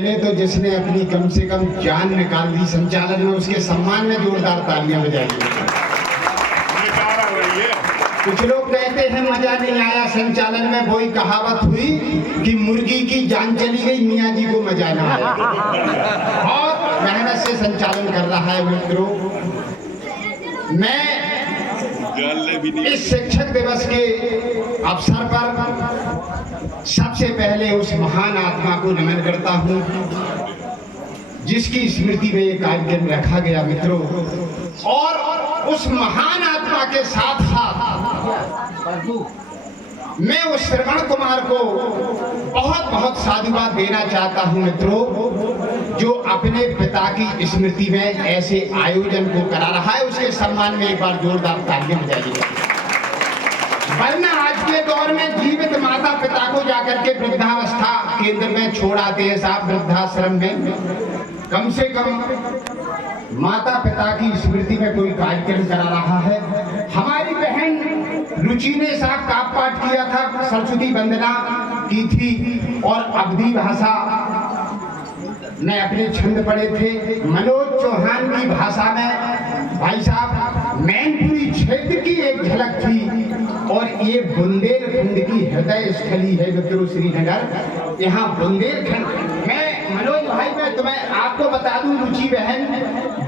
पहले तो जिसने अपनी कम से कम जान निकाल दी संचालन में, उसके सम्मान में जोरदार तालियां बजाइए। कुछ लोग कहते हैं मजा नहीं आया संचालन में, वही कहावत हुई कि मुर्गी की जान चली गई, मियाँ जी को मजा ना आया। बहुत मेहनत से संचालन कर रहा है मित्रों। मैं इस शिक्षक दिवस के अवसर पर सबसे पहले उस महान आत्मा को नमन करता हूँ जिसकी स्मृति में ये कार्यक्रम रखा गया मित्रों। और उस महान आत्मा के साथ साथ मैं उस श्रवण कुमार को बहुत बहुत साधुवाद देना चाहता हूं मित्रों, जो अपने पिता की स्मृति में ऐसे आयोजन को करा रहा है। उसके सम्मान में एक बार जोरदार तालियां बजाइए। वरना आज के दौर में जीवित माता पिता को जाकर के वृद्धावस्था केंद्र में छोड़ आते हैं साहब, वृद्धाश्रम में। कम से कम माता पिता की स्मृति में कोई कार्यक्रम करा रहा है। हमारी बहन रुचि ने साहब काप पाठ किया था, सरस्वती वंदना की थी और अवधी भाषा में अपने छंद पढ़े थे। मनोज चौहान की भाषा में भाई साहब मैनपुरी क्षेत्र की एक झलक थी। और ये बुंदेलखंड की हृदय स्थली है मित्रों श्रीनगर। यहाँ बुंदेलखंड मैं मनोज भाई मैं तुम्हें आपको बता दूं रुचि बहन,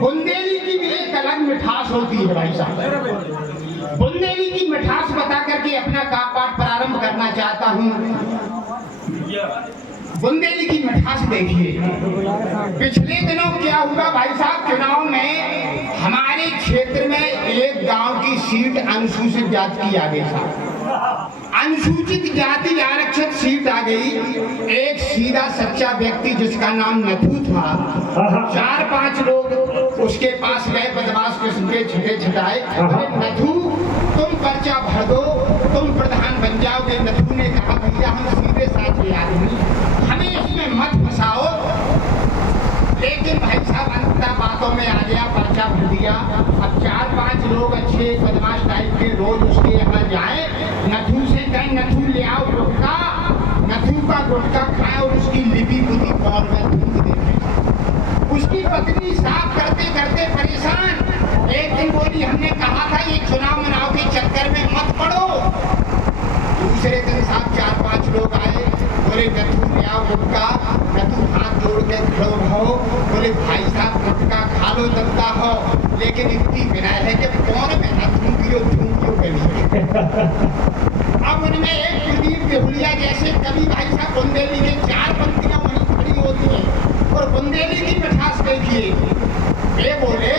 बुंदेली की भी एक अलग मिठास होती है भाई साहब। बुंदेली की मिठास बता करके अपना काप पाठ प्रारंभ करना चाहता हूँ। बुंदेली की मिठास देखिए। पिछले दिनों क्या हुआ भाई साहब, चुनाव में हमारे क्षेत्र में एक गांव की सीट अनुसूचित जाति की आ गई साहब। अनुसूचित जाति आरक्षित सीट आ गई। एक सीधा सच्चा व्यक्ति जिसका नाम नथू था, 4-5 लोग उसके पास गए, बदमाश किस्म के छठे छटाए, अरे नथू तुम पर्चा भर दो, तुम प्रधान बन जाओगे। नथू ने कहा भैया हम सीधे साधे आदमी, हमें इसमें मत फंसाओ। लेकिन भाई साहब अंततः बातों में आ गया, पर्चा भर दिया। अब 4-5 लोग अच्छे बदमाश टाइप के रोज उसके यहाँ जाए, नथू से कहें नथू ले आओ गुटखा, नथू का गुटखा खाए और उसकी लिपि पुती पौर में थूक दे। उसकी पत्नी साफ करते करते परेशान। एक दिन बोली हमने कहा था ये चुनाव मनाव के चक्कर में मत पड़ो। दूसरे दिन साहब 4-5 लोग आए, बोले नथू ले आओ गुटखा। नथू हाथ जोड़ के खड़ो रहो, बोले भाई साहब गुटखा खा लो दबता हो, लेकिन इतनी विनय है कि कौन में नथू की धूम करी। अब उनमें एक प्रदीप बेहुलिया जैसे कवि भाई साहब बुंदेली के 4 पंक्तियां वहीं खड़ी होती हैं। और बुंदेली की मिठास देखिए। वे बोले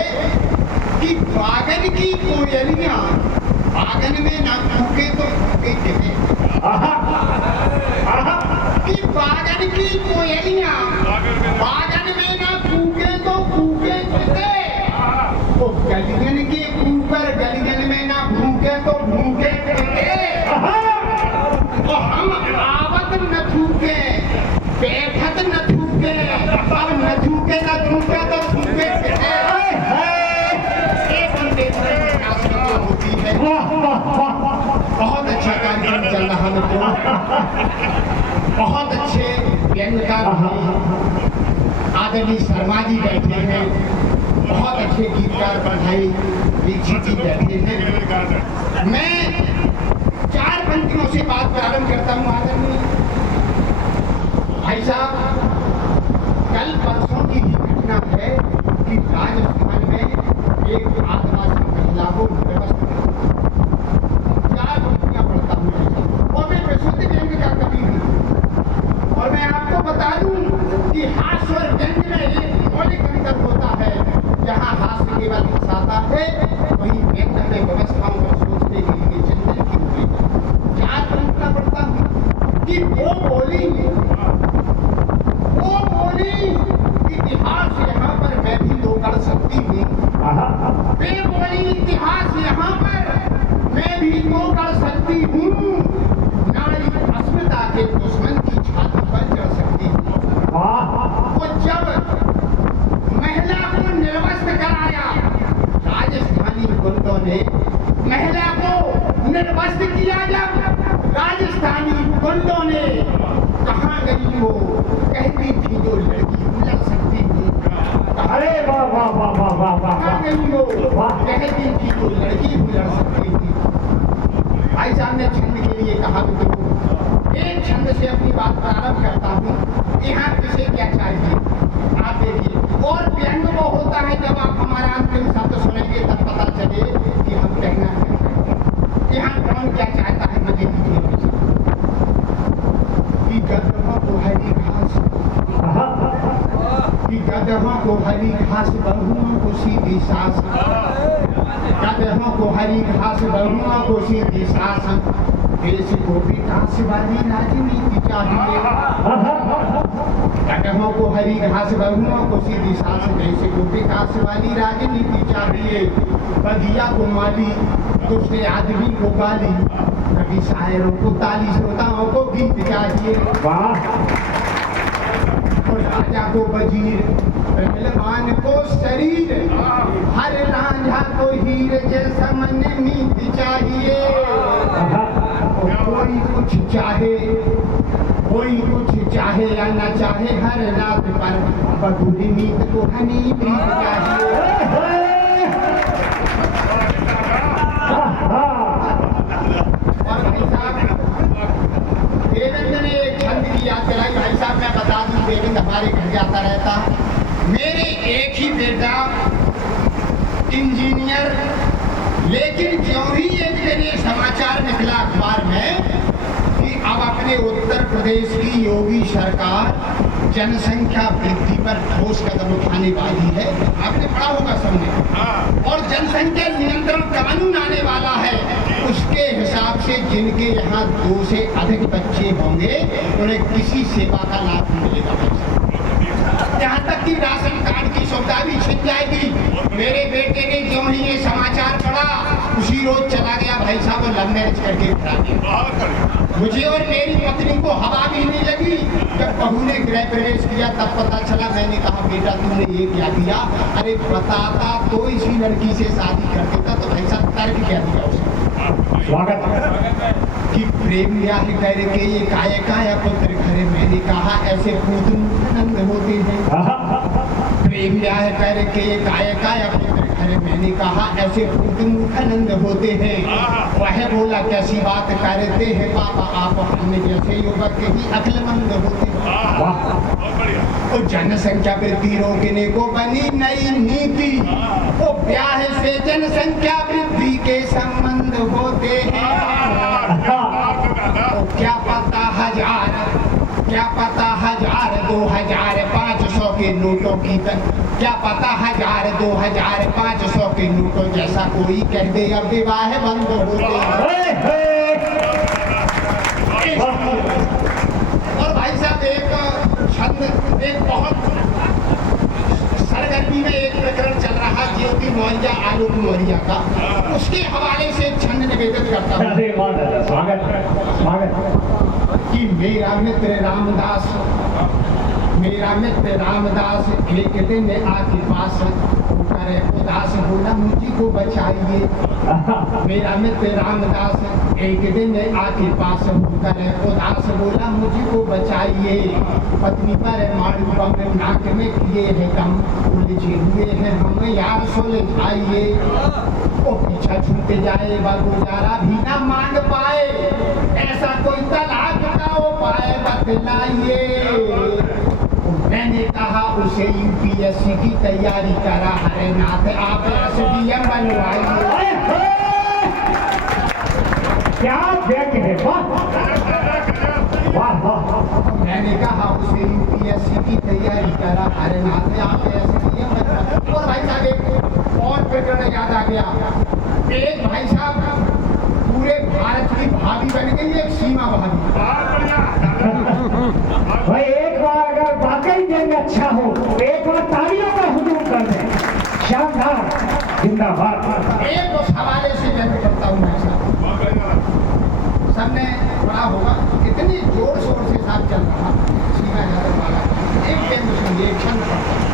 कि बागन की कोयलियां बागन में ना फूके तो फूके देवे, कि बागन की कोयलियां बागन में ना फूके तो फूके देवे, वो गलियन के ऊपर गलियन में ना भूखे तो भूखे देवे। तो हम आवत न थूके, बैठत न थूके, अब न थूके न थूके तो थूके देवे। बहुत अच्छा कार्यक्रम चल रहा मित्रों, बहुत अच्छे व्यंग्यकार आदरणीय शर्मा जी बैठे हैं, बहुत अच्छे गीतकार पढ़ाई दीक्षित जी बैठे हैं। मैं 4 पंक्तियों से बात प्रारंभ करता हूँ। आदरणीय भाई साहब कल परसों की घटना है कि राजस्थान में एक आदिवासी महिला को और मैं आपको बता दूं कि हास्य और व्यंग्य में एक मौलिक अंतर होता है। जहां हास्य केवल हंसाता है, वहीं व्यंग्य में व्यवस्थाओं पर सोचने के लिए चिंतन की हुई। 4 पंक्तियां पढ़ता हूं कि वो बोली इतिहास यहाँ पर मैं भी तो कर सकती हूँ। वे बोली इतिहास यहाँ पर मैं भी तो कर सकती हूँ। नारी अस्मिता के दुश्मन की छाती पर चढ़ सकती हूँ। वो जब महिला को निर्वस्त्र कराया, राजस्थानी गुंडों ने महिला को निर्वस्त्र किया। जब राजस्थानी गुंडों ने कहाँ गई वो कहती थी जो लड़की कहती थी तो लड़की भी लड़ सकती थी। भाई साहब ने छंद के लिए कहा मित्रों, एक छंद से अपनी बात प्रारंभ करता हूँ। यहाँ किसे क्या चाहिए आप देखिए, और व्यंग वो होता है जब आप हमारा अंतिम शब्द सुनेंगे तब पता चले कि हम कहना क्या चाहते हैं। यहाँ कौन क्या चाहता है मजे लीजिए। कि गधों को हरी घास, कि गधों को हरी घास बहुओं को सीधी सांस, गधों को हरी घास बहुओं को सीधी सांस, देश को विकास वाली राजनीति चाहिए। गधों को हरी घास बहुओं को सीधी सांस, देश को विकास वाली राजनीति चाहिए। बधिया को माली, दूसरे आदमी को गाली, कभी शायरों को ताली, श्रोताओं को गीत चाहिए। और राजा को वजीर, पहलवान को शरीर, हर रांझा को हीर जैसा मन मीत चाहिए। कोई कुछ चाहे, कोई कुछ चाहे या न चाहे, हर रात पर बबूरी नीत को हनी प्रीत चाहिए। और भाई साहब देवेंद्र ने एक छंद की याद दिलाई। भाई साहब मैं बता दूं, देवेंद्र हमारे घर जाता रहता। मेरे एक ही बेटा इंजीनियर, लेकिन क्यों ही एक दिन ये समाचार निकला अखबार में कि अब अपने उत्तर प्रदेश की योगी सरकार जनसंख्या वृद्धि पर ठोस कदम उठाने वाली है। आपने पढ़ा होगा सबने। और जनसंख्या नियंत्रण कानून आने वाला है। उसके हिसाब से जिनके यहाँ 2 से अधिक बच्चे होंगे उन्हें किसी सेवा का लाभ मिलेगा। यहाँ तक कि राशन कार्ड की सुविधा भी छिन जाएगी। मेरे बेटे ने जो ही ये समाचार पढ़ा उसी रोज चला गया भाई साहब, लव मैरिज करके खड़ा दिया। मुझे और मेरी पत्नी को हवा भी नहीं लगी। जब बहू ने गृह प्रवेश किया तब पता चला। मैंने कहा बेटा तुमने ये क्या किया? अरे बताता तो इसी लड़की से शादी कर देता। तो भाई साहब तर्क क्या दिया उसने? स्वागत कि प्रेम ब्याह करके ये काया काया पुत्र घरे। मैंने कहा ऐसे पूतनंद होते हैं। प्रेम ब्याह करके ये काया काया पुत्र घरे। मैंने कहा ऐसे पूतनंद होते हैं। वह बोला कैसी बात करते हैं पापा आप, हमने जैसे युवक ही अक्लमंद होते हैं। तो जनसंख्या वृद्धि रोकने को बनी नई नीति। वो ब्याह से जनसंख्या वृद्धि के संबंध होते हैं। तो क्या पता 1000, 2000, 500 के नोटों की क्या पता 1000, 2000, 500 के नोटों जैसा कोई कह दे अब विवाह बंद होते हैं। और भाई साहब एक छंद, एक बहुत सरगर्मी में एक प्रकरण चल रहा ज्योति मौर्य आलोक मौर्य का, उसके हवाले से एक छंद निवेदित करता हूँ। स्वागत कि मेरा मित्र रामदास एक दिन आके पास करे उदास, बोला मुझी को बचाइए। मेरा मित्र रामदास एक दिन आके पास करे उदास, बोला मुझी को बचाइए। पत्नी पर मारू बम नाक में किए है कम, उलझे हुए हैं हम यार सुलझाइए। ओ पीछा छूट जाए गुजारा भी ना मान पाए, ऐसा कोई तलाक का उपाय बतलाइए। मैंने कहा उसे यूपीएससी की तैयारी करा, हरे नाथ आप एसडीएम बनवाइए। क्या व्यंग है, वाह। मैंने कहा उसे यूपीएससी की तैयारी करा, हरे नाथ आप एसडीएम बनवाइए। और भाई साहब एक और प्रकरण याद आ गया। एक भाई साहब पूरे भारत की भाभी बन गई, एक सीमा भाभी। भाई एक बार अगर वाकई व्यंग अच्छा हो तो एक बार तालियों का हुजूम कर दें। शानदार, जिंदाबाद। एक उस हवाले से व्यंग करता हूँ मैं साहब, सबने पढ़ा होगा कितनी जोर शोर से साथ चल रहा सीमा यादव वाला। एक व्यंग सुनिए, एक छंद पढ़ता हूँ।